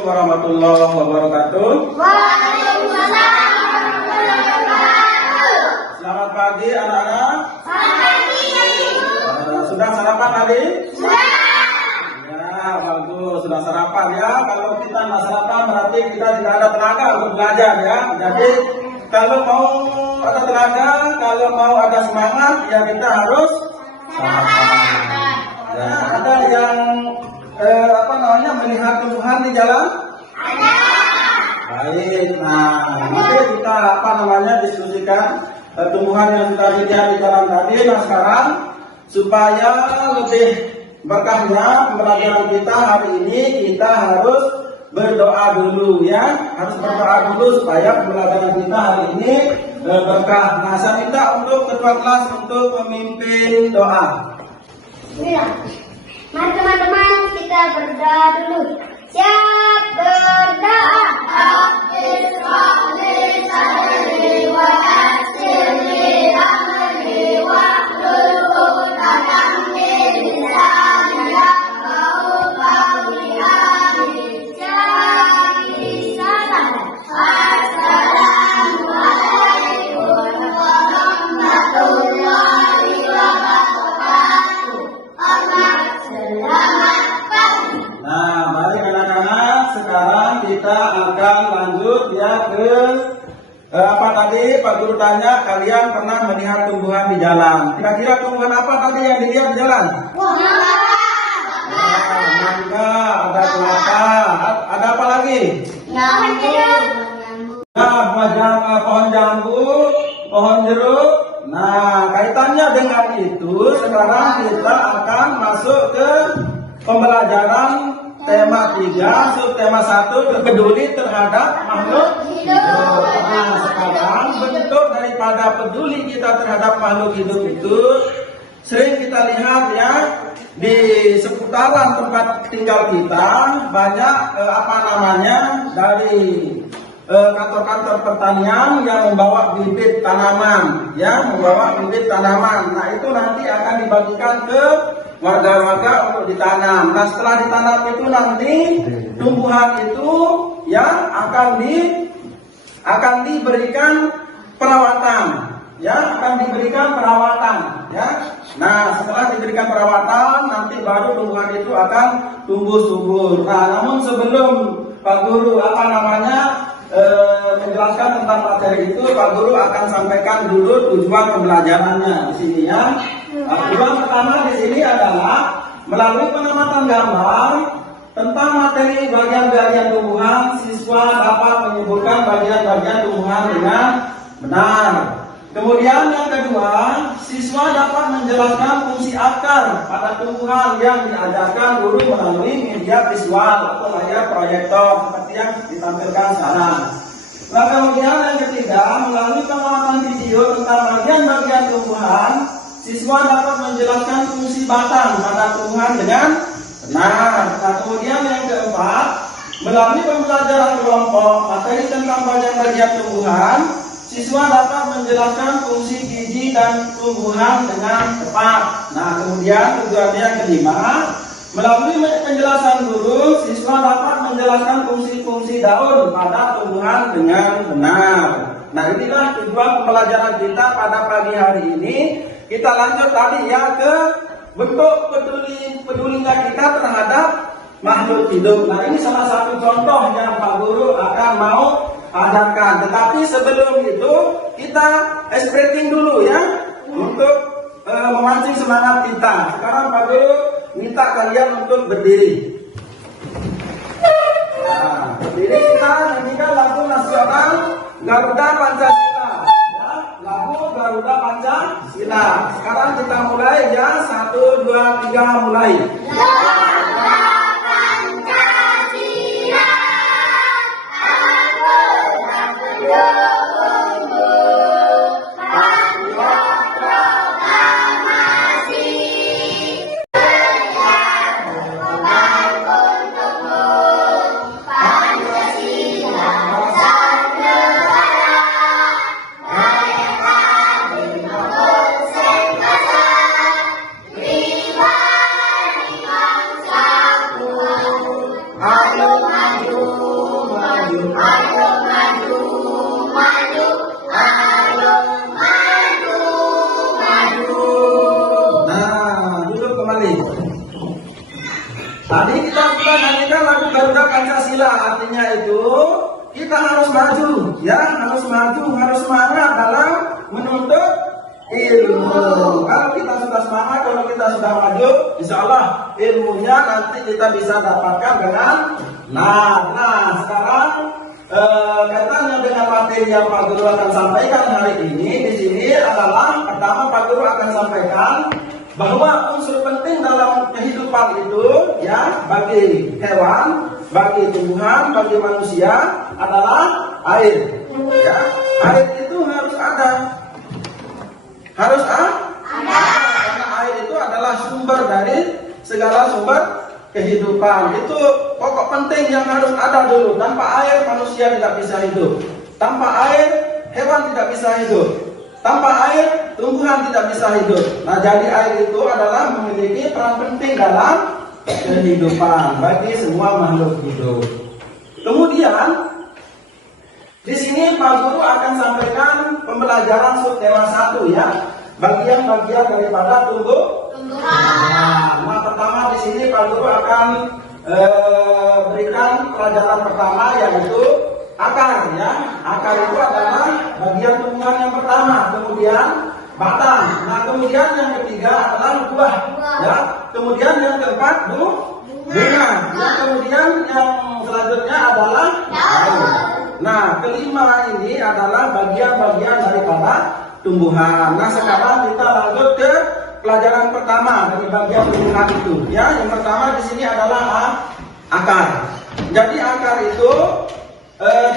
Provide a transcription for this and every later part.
Assalamualaikum warahmatullahi wabarakatuh. Waalaikumsalam warahmatullahi wabarakatuh. Selamat pagi anak-anak. Selamat pagi. Sudah sarapan tadi? Sudah. Ya, bagus. Sudah sarapan ya. Kalau kita nggak sarapan berarti kita tidak ada tenaga untuk belajar ya. Jadi kalau mau ada tenaga, kalau mau ada semangat, ya kita harus sarapan. Ya, ada yang melihat tumbuhan di jalan? Ada. Baik. Nah, nanti kita diskusikan tumbuhan yang kita lihat di jalan tadi. Nah, sekarang supaya lebih berkahnya pembelajaran kita hari ini, kita harus berdoa dulu ya. Harus berdoa dulu supaya pembelajaran kita hari ini berkah. Nah, saya minta untuk ketua kelas untuk memimpin doa. Bismillah. Mari teman-teman kita berdoa dulu. Siap berdoa. Kita akan lanjut ya ke Pak Guru tanya, kalian pernah melihat tumbuhan di jalan? Kira-kira tumbuhan apa tadi yang dilihat di jalan? Mangga, ada kelapa, ada apa lagi? Pohon jambu, pohon jeruk. Nah, kaitannya dengan itu, sekarang kita akan masuk ke pembelajaran tema 3, subtema 1, peduli terhadap makhluk hidup. Nah, sekarang bentuk daripada peduli kita terhadap makhluk hidup itu sering kita lihat ya di seputaran tempat tinggal kita, banyak dari kantor-kantor pertanian yang membawa bibit tanaman ya, Nah, itu nanti akan dibagikan ke warga-warga untuk ditanam. Nah, setelah ditanam itu nanti tumbuhan itu ya akan diberikan perawatan ya, Nah, setelah diberikan perawatan nanti baru tumbuhan itu akan tumbuh subur. Nah, namun sebelum Pak Guru menjelaskan tentang materi itu, Pak Guru akan sampaikan dulu tujuan pembelajarannya di sini ya. Tujuan pertama di sini adalah melalui pengamatan gambar tentang materi bagian-bagian tumbuhan, siswa dapat menyebutkan bagian-bagian tumbuhan dengan benar. Kemudian yang kedua, siswa dapat menjelaskan fungsi akar pada tumbuhan yang diajarkan guru melalui media visual atau layar proyektor seperti yang ditampilkan sekarang. Nah, kemudian yang ketiga, melalui pengamatan video tentang bagian-bagian tumbuhan, siswa dapat menjelaskan fungsi batang pada tumbuhan dengan benar. Nah, kemudian yang keempat, melalui pembelajaran kelompok materi tentang bagian-bagian tumbuhan, siswa dapat menjelaskan fungsi biji dan tumbuhan dengan tepat. Nah, kemudian tujuan yang kelima, melalui penjelasan guru, siswa dapat menjelaskan fungsi-fungsi daun pada tumbuhan dengan benar. Nah, inilah tujuan pembelajaran kita pada pagi hari ini. Kita lanjut tadi ya ke bentuk pedulinya kita terhadap makhluk hidup. Nah, ini salah satu contoh yang Pak Guru akan mau ajarkan. Tetapi sebelum itu kita spreading dulu ya untuk memancing semangat kita. Sekarang Pak Guru minta kalian untuk berdiri. Nah, berdiri, kita nyanyikan lagu nasional Garuda Pancasila. Ya, lagu Garuda Pancasila. Sekarang kita mulai ya, 1, 2, 3 mulai. Pancasila artinya itu kita harus maju, ya, harus maju, harus semangat dalam menuntut ilmu. Kalau kita sudah semangat, kalau kita sudah maju, insya Allah ilmunya nanti kita bisa dapatkan dengan nah sekarang kaitannya dengan materi yang Pak Guru akan sampaikan hari ini di sini adalah pertama Pak Guru akan sampaikan bahwa unsur penting dalam kehidupan itu ya bagi hewan, bagi tumbuhan, bagi manusia adalah air. Ya, air itu harus ada. Harus ada. Karena air itu adalah sumber dari segala sumber kehidupan. Itu pokok penting yang harus ada dulu. Tanpa air manusia tidak bisa hidup. Tanpa air hewan tidak bisa hidup. Tanpa air tumbuhan tidak bisa hidup. Nah, jadi air itu adalah memiliki peran penting dalam kehidupan bagi semua makhluk hidup. Kemudian di sini Pak Guru akan sampaikan pembelajaran subtema 1 ya, bagian-bagian daripada tumbuhan. Nah, pertama di sini Pak Guru akan berikan pelajaran pertama yaitu akar ya. Akar itu adalah bagian tumbuhan yang pertama, kemudian batang. Nah, kemudian yang ketiga adalah buah ya. Kemudian yang keempat bunga. Nah, kemudian yang selanjutnya adalah daun. Nah, kelima ini adalah bagian-bagian daripada tumbuhan. Nah, sekarang kita lanjut ke pelajaran pertama dari bagian tumbuhan itu. Ya, yang pertama di sini adalah akar. Jadi akar itu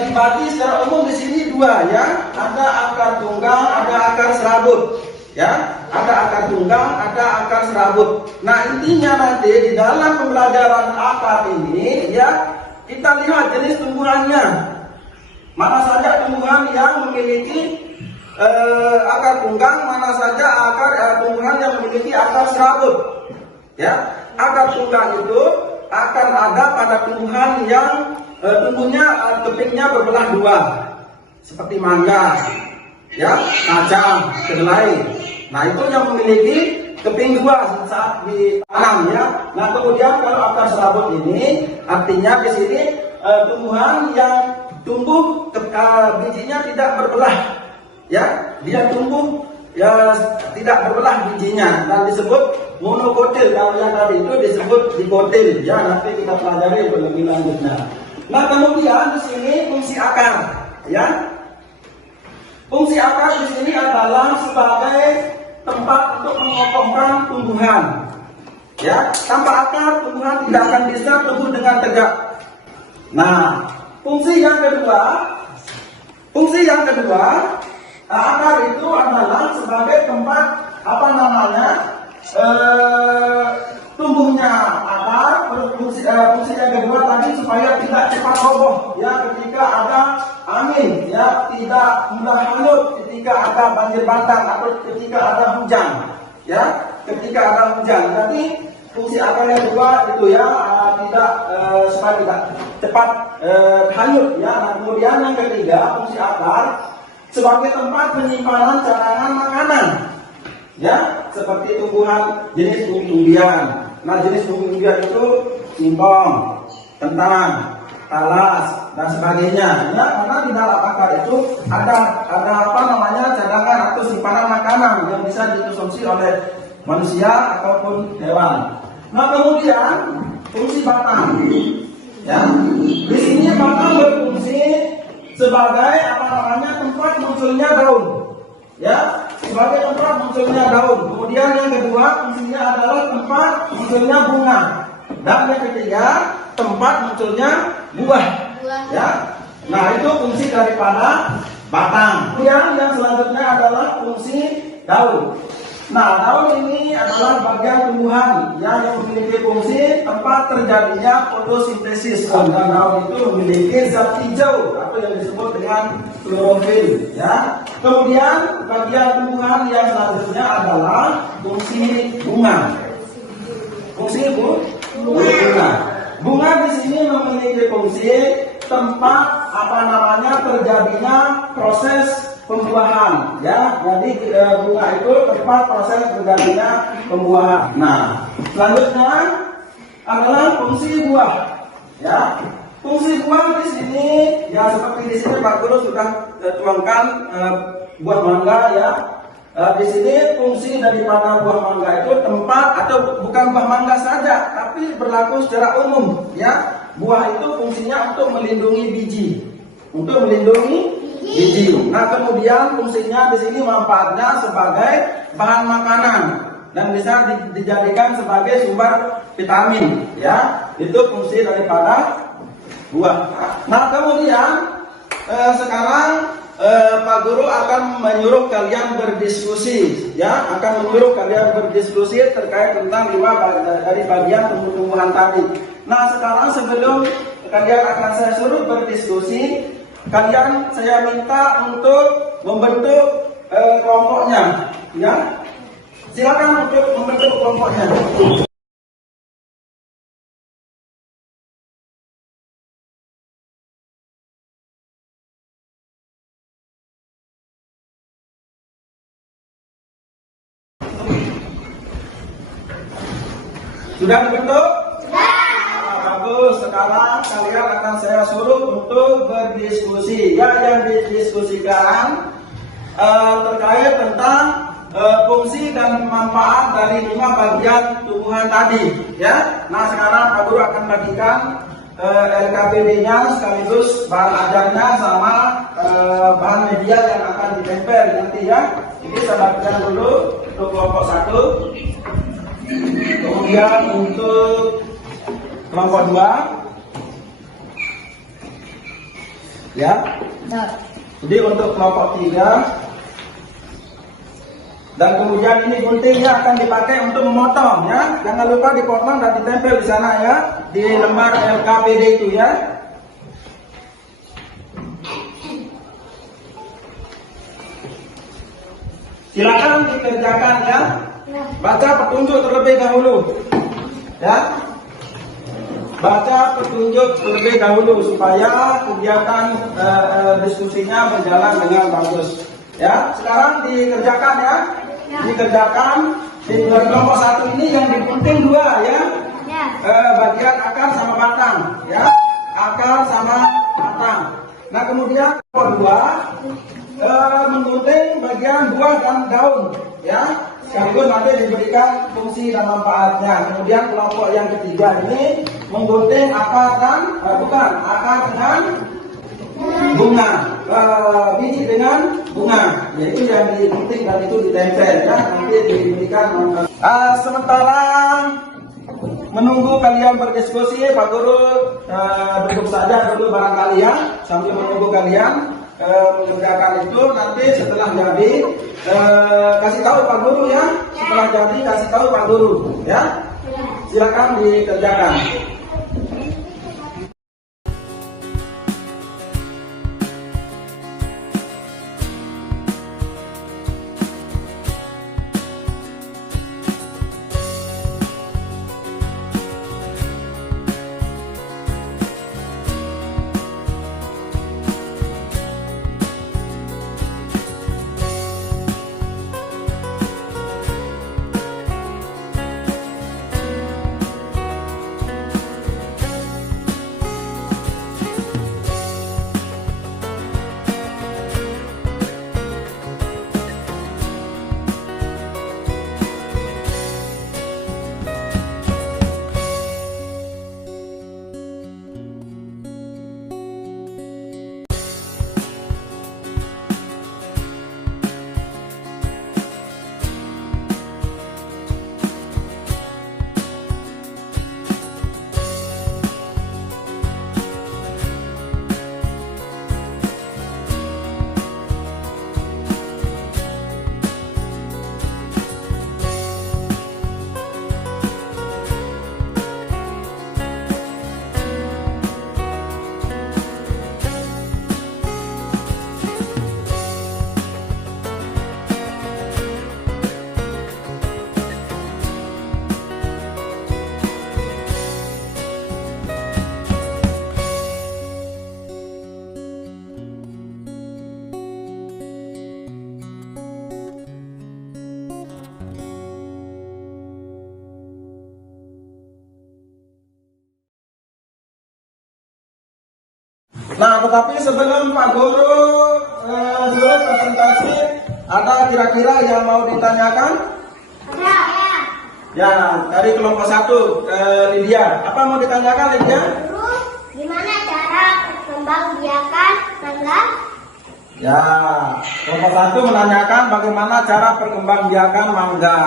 dibagi secara umum di sini dua ya. Ada akar tunggang, ada akar serabut. Ya, ada akar tunggang, ada akar serabut. Nah, intinya nanti di dalam pembelajaran akar ini ya kita lihat jenis tumbuhannya. Mana saja tumbuhan yang memiliki akar tunggang, mana saja tumbuhan yang memiliki akar serabut. Ya, akar tunggang itu akan ada pada tumbuhan yang tumbuhnya kepingnya berbelah dua, seperti mangga, ya, kacang, kedelai. Nah, itu yang memiliki keping dua saat ditanam ya. Nah, kemudian kalau akar serabut ini artinya di sini tumbuhan yang tumbuh bijinya tidak berbelah, ya, dia tumbuh ya tidak berbelah bijinya dan disebut monokotil. Kalau yang tadi itu disebut dikotil, ya, nanti kita pelajari lebih lanjutnya. Nah, kemudian di sini fungsi akar, ya. Fungsi akar di sini adalah sebagai tempat untuk mengokohkan tumbuhan. Ya, tanpa akar tumbuhan tidak akan bisa tumbuh dengan tegak. Nah, fungsi yang kedua, akar itu adalah sebagai tempat tumbuhnya akar. Fungsi yang kedua tadi supaya tidak cepat roboh ya ketika ada angin, ya, tidak mudah hanyut ketika ada banjir bandang atau ketika ada hujan, ya, ketika ada hujan. Jadi fungsi akar yang kedua itu ya supaya tidak cepat hanyut ya. Nah, kemudian yang ketiga fungsi akar sebagai tempat penyimpanan cadangan makanan, ya, seperti tumbuhan jenis umbi-umbian. Nah, jenis umbi-umbian itu singkong, kentang, talas dan sebagainya. Ya, karena di dalam akar itu ada cadangan atau simpanan makanan yang bisa dikonsumsi oleh manusia ataupun hewan. Nah, kemudian fungsi batang. Ya, di sini batang berfungsi sebagai tempat munculnya daun. Ya, sebagai tempat munculnya daun. Kemudian yang kedua fungsinya adalah tempat munculnya bunga. Dan yang ketiga tempat munculnya buah. Ya. Nah, itu fungsi daripada batang. Kemudian yang selanjutnya adalah fungsi daun. Nah, daun ini adalah bagian tumbuhan yang memiliki fungsi tempat terjadinya fotosintesis. Dan daun itu memiliki zat hijau atau yang disebut dengan klorofil. Ya. Kemudian bagian tumbuhan yang selanjutnya adalah fungsi bunga. Fungsi bunga. Bunga di sini memiliki fungsi tempat terjadinya proses pembuahan, ya. Jadi bunga itu tempat proses terjadinya pembuahan. Nah, selanjutnya adalah fungsi buah, ya. Fungsi buah di sini ya seperti di sini Pak Guru sudah tuangkan buah mangga ya. Di sini fungsi daripada buah mangga itu tempat atau bukan buah mangga saja, tapi berlaku secara umum ya. Buah itu fungsinya untuk melindungi biji, untuk melindungi biji. Nah kemudian fungsinya di sini manfaatnya sebagai bahan makanan dan bisa dijadikan sebagai sumber vitamin ya. Itu fungsi daripada buah. Nah kemudian sekarang Pak Guru akan menyuruh kalian berdiskusi ya, akan menyuruh kalian berdiskusi terkait tentang 5 dari bagian tumbuh-tumbuhan tadi. Nah sekarang sebelum kalian akan saya suruh berdiskusi, kalian saya minta untuk membentuk kelompoknya ya. Silakan untuk membentuk kelompoknya. Sudah dibentuk? Sudah. Bagus. Sekarang kalian akan saya suruh untuk berdiskusi. Ya, yang didiskusikan terkait tentang fungsi dan manfaat dari 5 bagian tumbuhan tadi. Ya. Nah, sekarang Pak Guru akan bagikan LKPD-nya sekaligus bahan ajarnya sama bahan media yang akan ditempel nanti ya. Ini saya bagikan dulu untuk kelompok 1. Kemudian untuk kelompok 2 ya. Jadi untuk kelompok 3 dan kemudian ini guntingnya akan dipakai untuk memotong ya. Jangan lupa dipotong dan ditempel di sana ya, di lembar LKPD itu ya. Silakan dikerjakan ya. Baca petunjuk terlebih dahulu ya. Baca petunjuk terlebih dahulu supaya kegiatan diskusinya berjalan dengan bagus ya. Sekarang dikerjakan ya. Dikerjakan di kelompok 1 ini yang digunting 2 ya. Bagian akar sama batang ya. Akar sama batang. Nah kemudian kelompok 2 menggunting bagian buah dan daun ya. Sekaligus nanti diberikan fungsi dan manfaatnya. Kemudian kelompok yang ketiga ini menggunting akar dan akar dengan bunga, biji dengan bunga, yaitu yang digunting dan itu ditempel ya. Nanti diberikan sementara menunggu kalian berdiskusi, Pak Guru duduk saja dulu barangkali ya, sambil menunggu kalian mengerjakan itu. Nanti setelah jadi kasih tahu Pak Guru ya. Setelah jadi kasih tahu Pak Guru ya. Silakan dikerjakan. Nah, tetapi sebelum Pak Guru dulu presentasi, ada kira-kira yang mau ditanyakan? Ada. Ya, dari kelompok 1, Lydia. Apa mau ditanyakan, Lydia? Guru, gimana cara perkembangbiakan mangga? Ya, kelompok 1 menanyakan bagaimana cara perkembangbiakan mangga.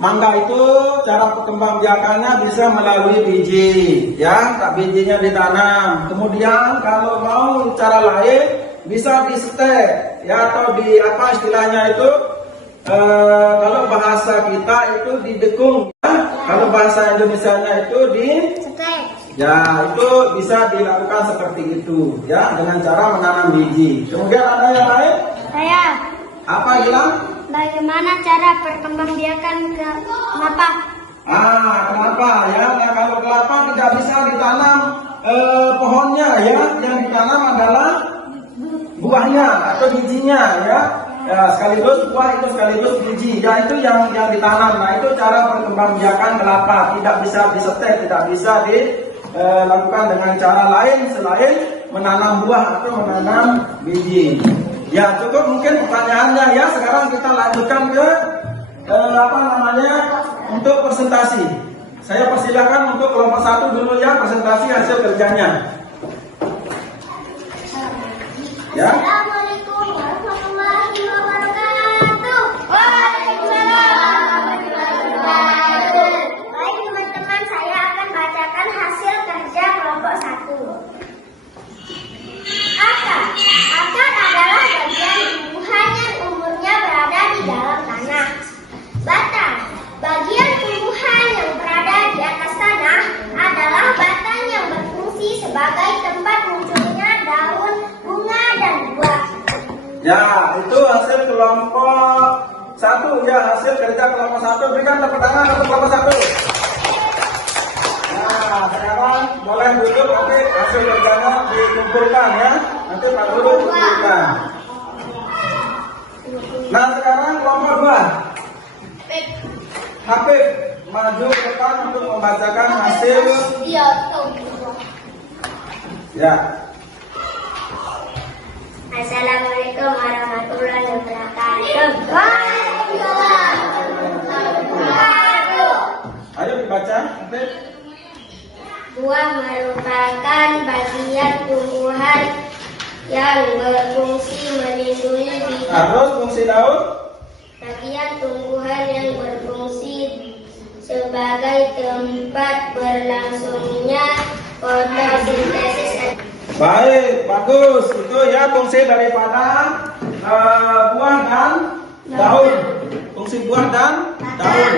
Mangga itu cara perkembangbiakannya bisa melalui biji, ya, tak bijinya ditanam. Kemudian kalau mau cara lain bisa di stek, ya, atau di apa istilahnya itu, kalau bahasa kita itu didekung, ya. Kalau bahasa Indonesianya itu di, Stek. ya, itu bisa dilakukan seperti itu, ya, dengan cara menanam biji. Kemudian ada yang lain? Saya, Apa bilang? bagaimana cara perkembangbiakan kelapa? Kenapa ya? Nah, kalau kelapa tidak bisa ditanam pohonnya, ya, yang ditanam adalah buahnya atau bijinya, ya. Ya, sekaligus buah itu sekaligus biji, ya, itu yang ditanam. Nah, itu cara perkembangbiakan kelapa, tidak bisa disetek, tidak bisa dilakukan dengan cara lain selain menanam buah atau menanam biji. Ya, cukup mungkin pertanyaannya, ya. Sekarang kita lanjutkan ke untuk presentasi. Saya persilakan untuk kelompok 1 dulu, ya, presentasi hasil kerjanya. Ya. Assalamualaikum warahmatullahi wabarakatuh. Waalaikumsalam warahmatullahi wabarakatuh. Baik teman-teman, saya akan bacakan hasil kerja kelompok 1. Akar adalah bagian tumbuhan yang umurnya berada di dalam tanah. Batang, bagian tumbuhan yang berada di atas tanah adalah batang yang berfungsi sebagai tempat munculnya daun, bunga, dan buah. Ya, itu hasil kelompok 1, ya, hasil kerja kelompok 1. Berikan tepuk tangan untuk kelompok 1. Nah, sekarang boleh duduk, nanti hasil kerjanya dikumpulkan, ya. Nanti Pak Guru kumpulkan. Nah, sekarang kelompok 2. Habib, maju ke depan untuk membacakan hasil. Ya. Assalamualaikum warahmatullahi wabarakatuh. Waalaikumsalam warahmatullahi wabarakatuh. Ayo dibaca, Habib. Buah merupakan bagian tumbuhan yang berfungsi melindungi biji. Terus fungsi daun. Bagian tumbuhan yang berfungsi sebagai tempat berlangsungnya fotosintesis. Baik, bagus. Itu, ya, fungsi daripada buah dan daun. Fungsi buah dan daun.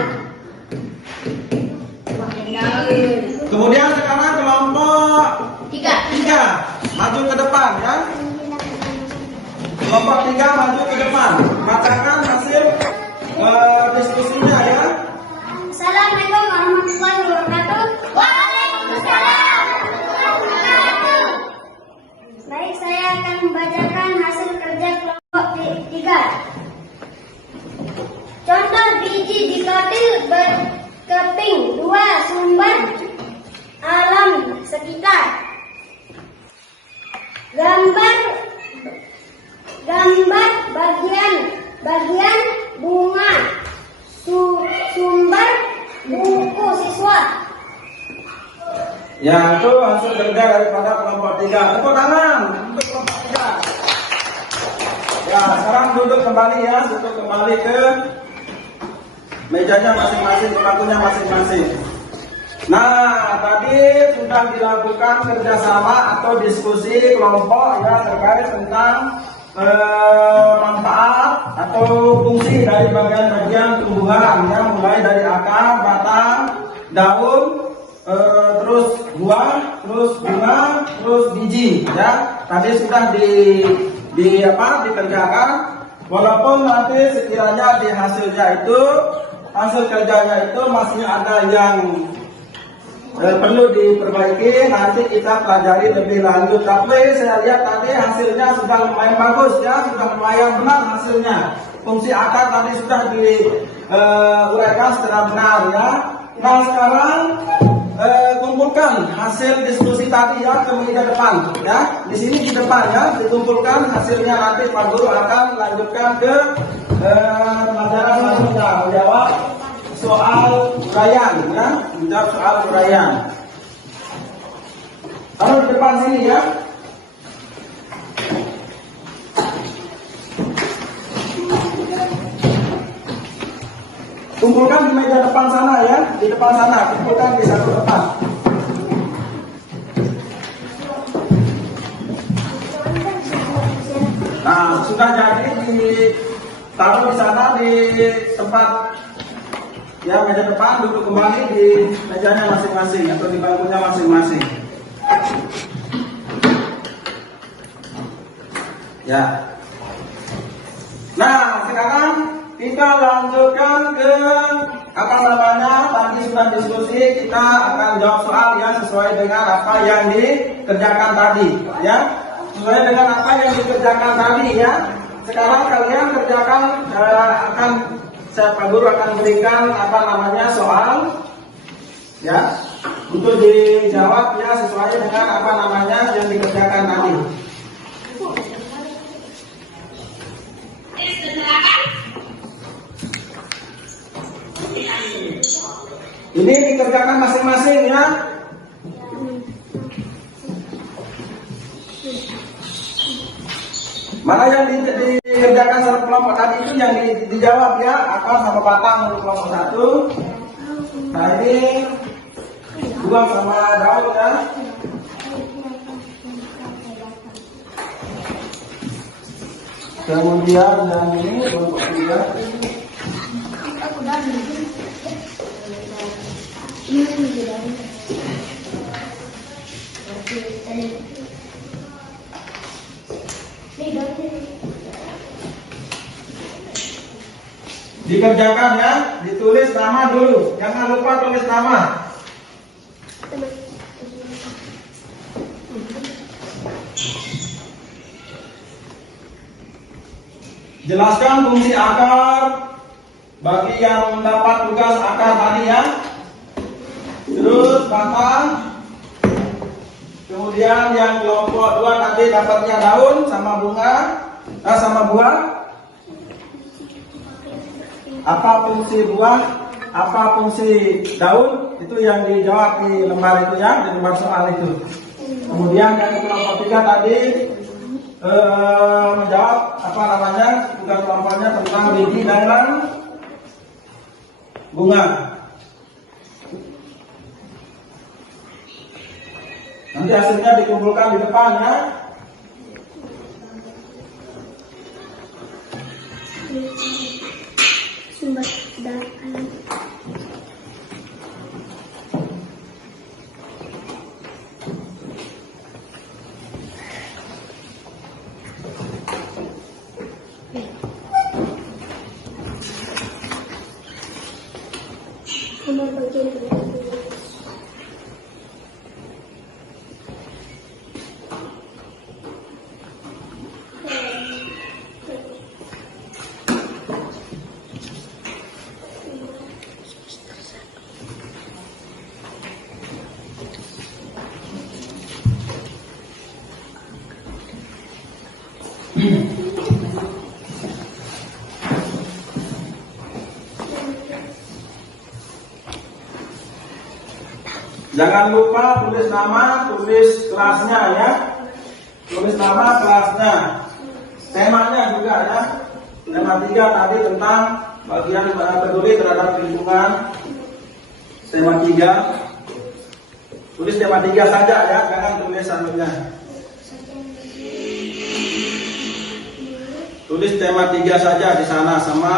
Kemudian sekarang kelompok 3 maju ke depan, ya. Kelompok 3 maju ke depan. Bacakan hasil diskusinya, ya. Assalamualaikum warahmatullahi wabarakatuh. Waalaikumsalam warahmatullahi wabarakatuh. Baik, saya akan membacakan hasil kerja kelompok 3. Contoh biji dikotil berkeping 2 sumber alam sekitar. Gambar bagian bunga sumber buku siswa. Ya, itu hasil kerja daripada kelompok 3. Tepuk tangan untuk kelompok 3. Ya, sekarang duduk kembali, ya. Duduk kembali ke mejanya masing-masing, ke bangkunya masing-masing. Nah, tadi sudah dilakukan kerjasama atau diskusi kelompok, ya, terkait tentang manfaat atau fungsi dari bagian-bagian tumbuhan, ya, mulai dari akar, batang, daun, terus buah, terus bunga, terus biji, ya. Tadi sudah dikerjakan. Walaupun nanti sekiranya di hasil kerjanya itu masih ada yang perlu diperbaiki, nanti kita pelajari lebih lanjut. Tapi saya lihat tadi hasilnya sudah lumayan bagus, ya, sudah lumayan benar hasilnya. Fungsi akar tadi sudah diuraikan secara benar, ya. Nah, sekarang dikumpulkan hasil diskusi tadi ya ke meja depan ya. Di sini di depan ya dikumpulkan hasilnya, nanti Pak Guru akan lanjutkan ke pelajaran selanjutnya, menjawab soal uraian ya, menjawab soal uraian. Lalu di depan sini ya. Kumpulkan di meja depan sana ya, di depan sana, kumpulkan di satu tempat. Nah, sudah jadi ditaruh di sana di tempat ya meja depan, duduk kembali di mejanya masing-masing atau di bangkunya masing-masing. Ya. Nah, sekarang kita lanjutkan ke apa namanya, tadi sudah diskusi, kita akan jawab soal ya sesuai dengan apa yang dikerjakan tadi ya, sesuai dengan apa yang dikerjakan tadi ya. Sekarang kalian kerjakan, Pak Guru akan berikan apa namanya soal ya untuk dijawab ya sesuai dengan apa namanya yang dikerjakan tadi. Ini dikerjakan masing-masing ya. Mana yang dikerjakan satu kelompok tadi itu yang dijawab ya, akar sama batang untuk kelompok satu. Nah ini buang sama daun ya. Kemudian yang ini kelompok tiga. Dikerjakan ya, ditulis nama dulu, jangan lupa tulis nama. Jelaskan fungsi akar bagi yang mendapat tugas akar tadi ya. Terus batang. Kemudian yang kelompok 2 tadi dapatnya daun sama bunga, sama buah. Apa fungsi buah? Apa fungsi daun? Itu yang dijawab di lembar itu ya, di lembar soal itu. Kemudian yang kelompok 3 tadi menjawab apa namanya, bukan kelompoknya, tentang biji dan bunga. Nanti hasilnya dikumpulkan di depan ya. Sumber daya. Jangan lupa tulis nama, tulis kelasnya ya. Tulis nama, kelasnya. Temanya juga ya. Tema 3 tadi tentang bagian peduli terhadap lingkungan. Tema 3. Tulis tema 3 saja ya, jangan tulis anunya. Tulis tema 3 saja di sana sama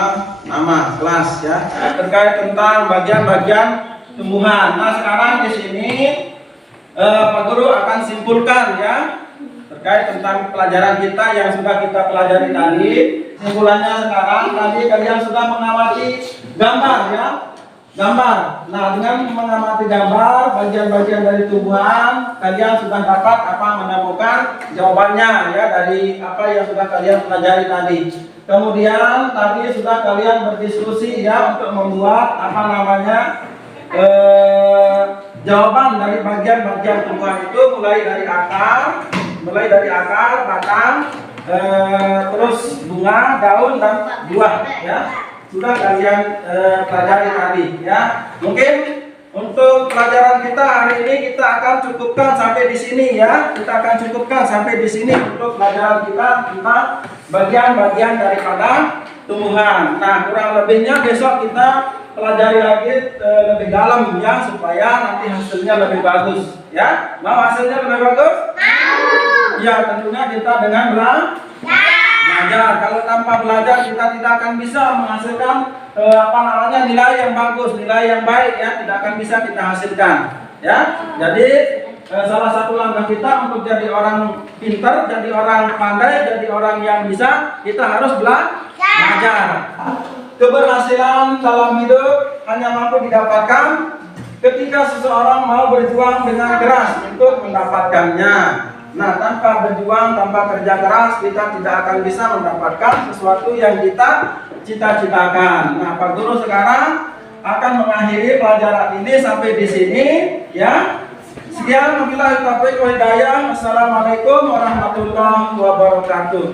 nama kelas ya. Terkait tentang bagian-bagian tumbuhan. Nah sekarang di sini Pak Guru akan simpulkan ya terkait tentang pelajaran kita yang sudah kita pelajari tadi. Simpulannya sekarang, tadi kalian sudah mengamati gambar ya, gambar. Nah dengan mengamati gambar bagian-bagian dari tumbuhan, kalian sudah dapat menemukan jawabannya ya dari apa yang sudah kalian pelajari tadi. Kemudian tadi sudah kalian berdiskusi ya untuk membuat jawaban dari bagian-bagian tumbuhan itu mulai dari akar, batang, terus bunga, daun dan buah ya. Sudah kalian pelajari tadi ya. Mungkin untuk pelajaran kita hari ini kita akan cukupkan sampai di sini ya. Kita akan cukupkan sampai di sini untuk pelajaran kita tentang bagian-bagian daripada tumbuhan. Nah, kurang lebihnya besok kita pelajari lagi lebih dalam ya, supaya nanti hasilnya lebih bagus ya. Mau hasilnya lebih bagus? Mau. Ya, tentunya kita dengan belajar. Kalau tanpa belajar kita tidak akan bisa menghasilkan nilai yang bagus, nilai yang baik ya, tidak akan bisa kita hasilkan ya. Jadi salah satu langkah kita untuk jadi orang pintar, jadi orang pandai, jadi orang yang bisa, kita harus belajar. Keberhasilan dalam hidup hanya mampu didapatkan ketika seseorang mau berjuang dengan keras untuk mendapatkannya. Nah, tanpa berjuang, tanpa kerja keras, kita tidak akan bisa mendapatkan sesuatu yang kita cita-citakan. Nah, Pak Guru sekarang akan mengakhiri pelajaran ini sampai di sini ya. Sekian, wabillahi taufiq wal hidayah. Assalamualaikum warahmatullahi wabarakatuh.